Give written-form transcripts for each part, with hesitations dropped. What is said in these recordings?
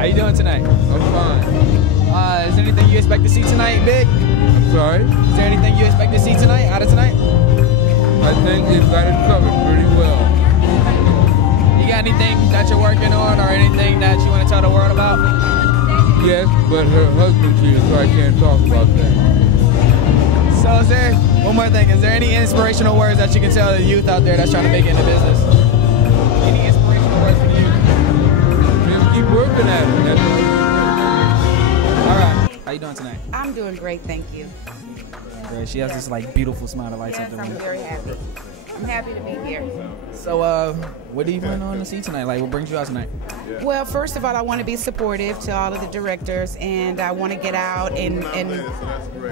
How you doing tonight? I'm fine. Is there anything you expect to see tonight, Big? I'm sorry? Is there anything you expect to see tonight, out of tonight? I think they've got it covered pretty well. You got anything that you're working on or anything that you want to tell the world about? Yes, but her husband's here, so I can't talk about that. So is there, one more thing, is there any inspirational words that you can tell the youth out there that's trying to make it in the business? Any inspirational words for the youth? Just keep working at it. That's all right. How you doing tonight? I'm doing great, thank you. Great. She has this like beautiful smile that lights up Yes, the room. I'm very happy. I'm happy to be here. So, what do you plan on to see tonight? Like, what brings you out tonight? Well, first of all, I want to be supportive to all of the directors, and I want to get out and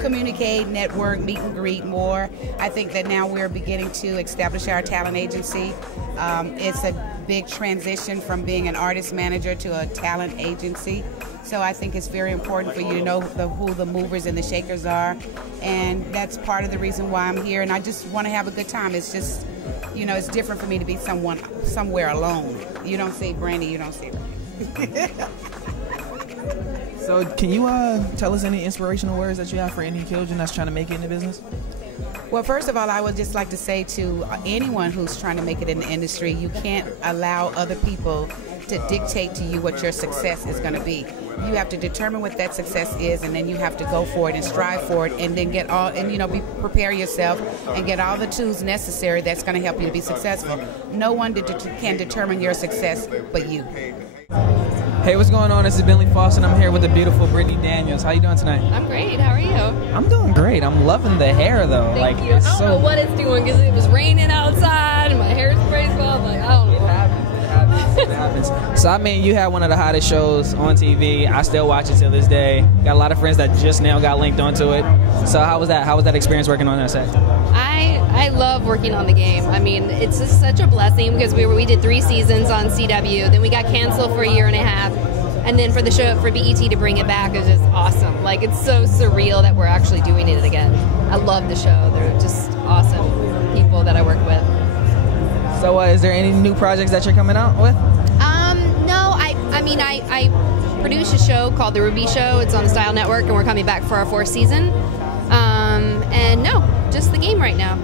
communicate, network, meet and greet more. I think that now we're beginning to establish our talent agency. It's a big transition from being an artist manager to a talent agency. So I think it's very important for you to know who the movers and the shakers are, and that's part of the reason why I'm here. And I just want to have a good time. It's just, you know, it's different for me to be somewhere alone. You don't see Brandy, you don't see Brandy. So can you tell us any inspirational words that you have for any children that's trying to make it in the business? Well, first of all, I would just like to say to anyone who's trying to make it in the industry, you can't allow other people to dictate to you what your success is going to be. You have to determine what that success is, and then you have to go for it and strive for it, and then get all, and you know, prepare yourself and get all the tools necessary that's going to help you to be successful. No one can determine your success but you. Hey, what's going on? This is Billy Foster, and I'm here with the beautiful Brittany Daniels. How you doing tonight? I'm great. How are you? I'm doing great. I'm loving the hair, though. Thank you. I don't know what it's doing because it was raining outside and my hair sprays off. Like, I don't know. It happens. So, I mean, you had one of the hottest shows on TV. I still watch it till this day. Got a lot of friends that just now got linked onto it. So how was that? How was that experience working on that set? I love working on the game. I mean, it's just such a blessing because we did 3 seasons on CW. Then we got canceled for a year and a half. And then for the show, for BET to bring it back is just awesome. Like, it's so surreal that we're actually doing it again. I love the show. They're just awesome people that I work with. So is there any new projects that you're coming out with? No, I produce a show called The Ruby Show. It's on the Style Network, and we're coming back for our 4th season. And no, just the game right now.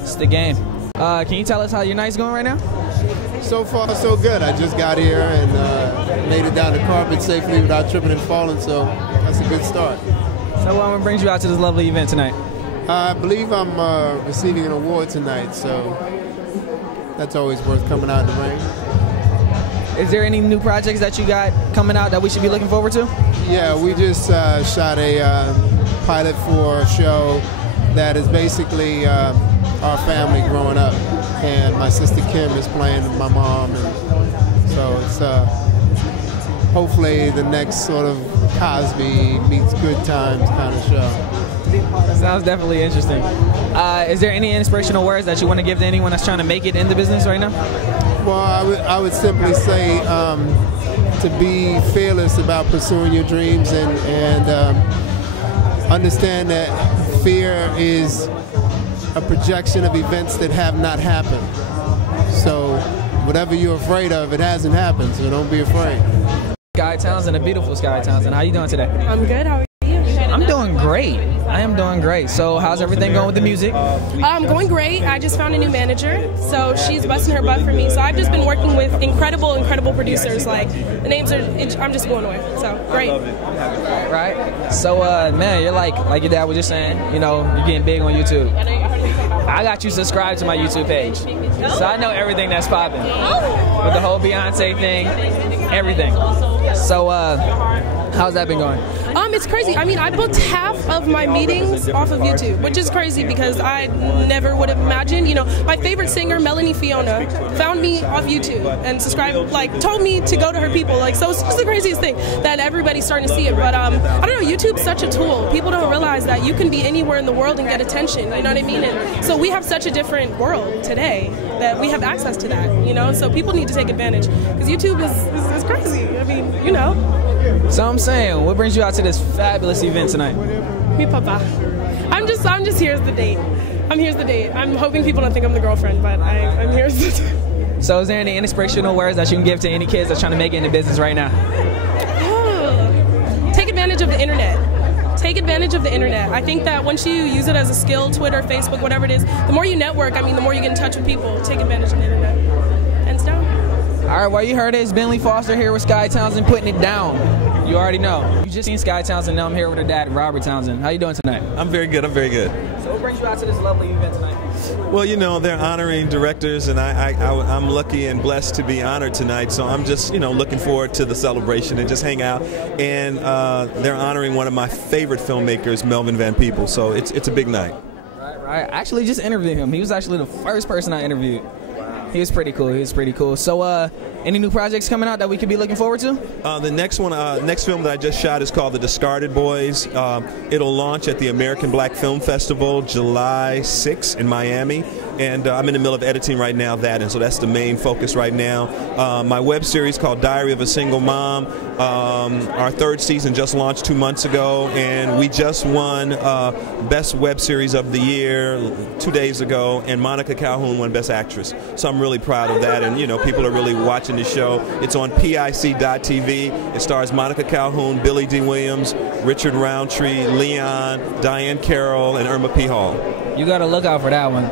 It's the game. Can you tell us how your night's going right now? So far, so good. I just got here and made it down the carpet safely without tripping and falling, so that's a good start. So what brings you out to this lovely event tonight? I believe I'm receiving an award tonight, so that's always worth coming out in the rain. Is there any new projects that you got coming out that we should be looking forward to? Yeah, we just shot a pilot for a show that is basically our family growing up, and my sister Kim is playing my mom, and so it's hopefully the next sort of Cosby meets Good Times kind of show. Sounds definitely interesting. Is there any inspirational words that you want to give to anyone that's trying to make it in the business right now? Well, I would simply say to be fearless about pursuing your dreams and understand that fear is a projection of events that have not happened. So whatever you're afraid of, it hasn't happened, so don't be afraid. Skye Townsand, a beautiful Skye Townsand. How you doing today? I'm good. How are you? I'm doing great. I am doing great. So how's everything going with the music? Going great. I just found a new manager, so she's busting her butt for me. So I've just been working with incredible producers. Like, the names are, I'm just blown away. So great. Right. So man, you're like your dad was just saying, you know, you're getting big on YouTube. I got you subscribed to my YouTube page, so I know everything that's popping with the whole Beyonce thing, everything. So how's that been going? It's crazy. I mean, I booked half of my meetings off of YouTube, which is crazy because I never would have imagined. You know, my favorite singer, Melanie Fiona, found me off YouTube and subscribed, like, told me to go to her people. Like, so it's just the craziest thing that everybody's starting to see it. But I don't know, YouTube's such a tool. People don't realize that you can be anywhere in the world and get attention. You know what I mean? And so we have such a different world today that we have access to that. You know, so people need to take advantage because YouTube is crazy. I mean, you know. So I'm saying, what brings you out to this fabulous event tonight? Me papa. I'm just here as the date. I'm here as the date. I'm hoping people don't think I'm the girlfriend, but I'm here as the date. So is there any inspirational words that you can give to any kids that's trying to make it in the business right now? the internet. Take advantage of the internet. I think that once you use it as a skill, Twitter, Facebook, whatever it is, the more you network, I mean, the more you get in touch with people. Take advantage of the internet. Hands down. All right, well, you heard it. It's Bentley Foster here with Skye Townsand putting it down. You already know. You just seen Skye Townsand. Now I'm here with her dad, Robert Townsand. How you doing tonight? I'm very good. I'm very good. So what brings you out to this lovely event tonight? Well, you know, they're honoring directors, and I'm lucky and blessed to be honored tonight. So I'm just, you know, looking forward to the celebration and just hang out. And they're honoring one of my favorite filmmakers, Melvin Van Peebles. So it's a big night. Right. I actually just interviewed him. He was actually the first person I interviewed. He was pretty cool. So, any new projects coming out that we could be looking forward to? The next film that I just shot is called The Discarded Boys. It'll launch at the American Black Film Festival July 6th in Miami. And I'm in the middle of editing right now and so that's the main focus right now. My web series called Diary of a Single Mom. Our third season just launched 2 months ago, and we just won Best Web Series of the Year 2 days ago, and Monica Calhoun won Best Actress. So I'm really proud of that, and you know, people are really watching the show. It's on PIC.TV. It stars Monica Calhoun, Billy D. Williams, Richard Roundtree, Leon, Diane Carroll, and Irma P. Hall. You got to look out for that one.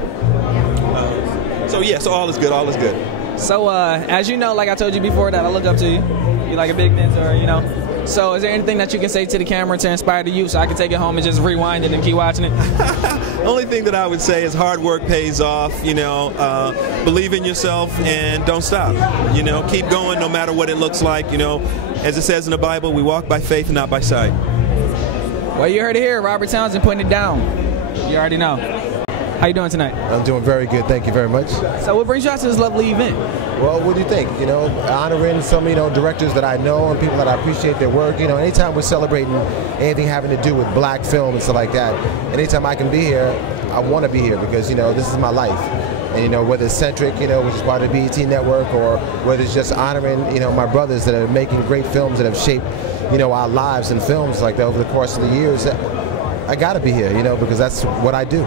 So yes, all is good. All is good. So as you know, like I told you before, that I look up to you. You're like a big mentor, you know. So is there anything that you can say to the camera to inspire the youth so I can take it home and just rewind it and keep watching it? Only thing that I would say is hard work pays off. You know, believe in yourself and don't stop. You know, keep going no matter what it looks like. You know, as it says in the Bible, we walk by faith and not by sight. Well, you heard it here. Robert Townsand putting it down. You already know. How you doing tonight? I'm doing very good, thank you very much. So what brings you out to this lovely event? Well, what do you think? You know, honoring some, you know, directors that I know and people that I appreciate their work. You know, anytime we're celebrating anything having to do with black film and stuff like that, anytime I can be here, I want to be here because, you know, this is my life. And, you know, whether it's Centric, you know, which is part of the BET network, or whether it's just honoring, you know, my brothers that are making great films that have shaped, you know, our lives in films like that over the course of the years, I got to be here, you know, because that's what I do.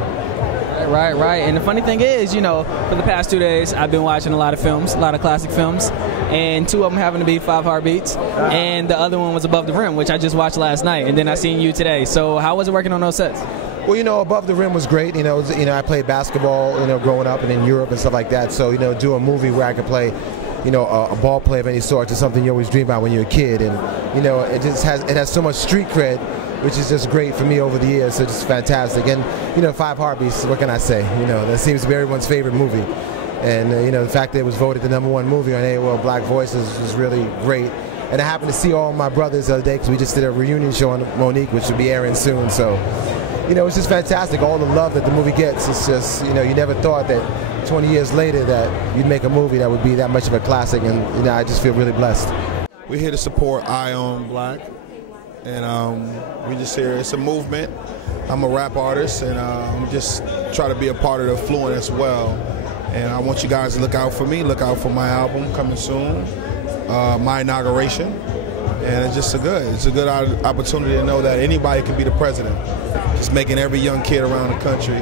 Right. And the funny thing is, you know, for the past 2 days, I've been watching a lot of films, a lot of classic films, and 2 of them happen to be 5 Heartbeats, and the other one was Above the Rim, which I just watched last night, and then I seen you today. So how was it working on those sets? Well, you know, Above the Rim was great. You know, I played basketball, you know, growing up and in Europe and stuff like that. So, you know, do a movie where I could play, you know, a ball player of any sort is something you always dream about when you're a kid, and you know, it has so much street cred, which is just great for me over the years. So it's just fantastic. And you know, 5 Heartbeats, what can I say? You know, that seems to be everyone's favorite movie. And you know, the fact that it was voted the #1 movie on AOL Black Voices was really great. And I happened to see all my brothers the other day because we just did a reunion show on Monique, which will be airing soon. So, you know, it's just fantastic. All the love that the movie gets. It's just, you know, you never thought that 20 years later that you'd make a movie that would be that much of a classic. And you know, I just feel really blessed. We're here to support Eye on Black. And we just here, it's a movement. I'm a rap artist, and I'm just try to be a part of the Fluent as well. And I want you guys to look out for me, look out for my album coming soon, my inauguration. And it's just it's a good opportunity to know that anybody can be the president. Just making every young kid around the country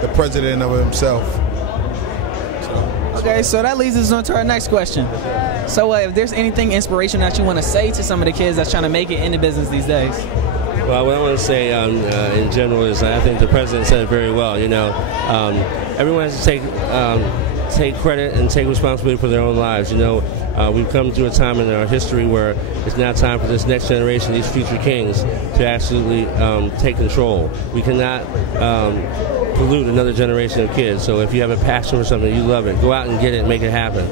the president of himself. Okay, so that leads us on to our next question. So if there's anything inspirational that you want to say to some of the kids that's trying to make it in the business these days? Well, what I want to say in general is I think the president said it very well. You know, everyone has to take credit and take responsibility for their own lives. You know, we've come to a time in our history where it's now time for this next generation, these future kings, to absolutely take control. We cannot pollute another generation of kids. So if you have a passion for something, you love it, go out and get it and make it happen.